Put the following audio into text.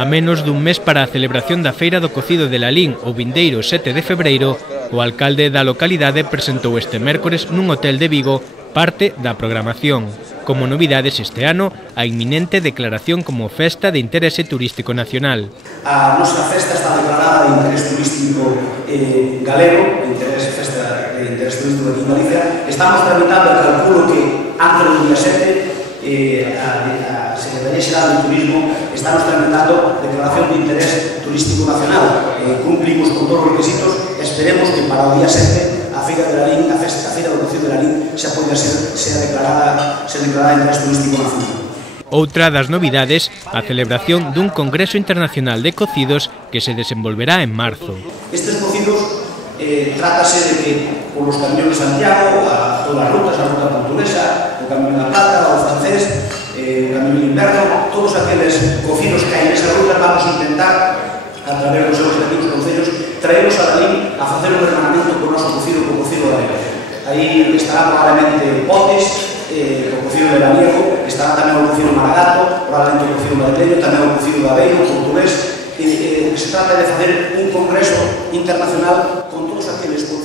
A menos dun mes para a celebración da Feira do Cocido de Lalín o vindeiro 7 de febreiro, o alcalde da localidade presentou este mércores nun hotel de Vigo parte da programación. Como novidades este ano, a inminente declaración como Festa de Interese Turístico Nacional. A nosa festa está declarada de interés turístico galego, festa de interés turístico de Galicia. Estamos tramitando, calculo que antes do día 7, a Secretaría Xeral de Turismo estamos tramitando declaración de interés turístico nacional. Cumplimos con todos os requisitos, esperemos que para o día 7 a Feira de Lalín, a Feira do Cocido de Lalín, xa poida ser declarada de interés turístico nacional. Outra das novidades, a celebración dun Congreso Internacional de Cocidos que se desenvolverá en marzo. Estes cocidos trátase de que polos camiños de Santiago, a todas as rutas, a ruta portuguesa, o Camiño da Plata, o francés, o Camiño de Inverno, todos aqueles cocidos que hai nesas rutas vamos a intentar, a través dos seus respectivos concellos, traeros a Lalín a facer un hermanamento co noso cocido, co cocido da Vega. Aí estará probablemente Potes, o cocido de Laniego, estará tamén o cocido Maragato, probablemente o cocido madrileño, tamén o cocido da Aveiro, o portugués. Se trata de facer un congreso internacional con todos aqueles concellos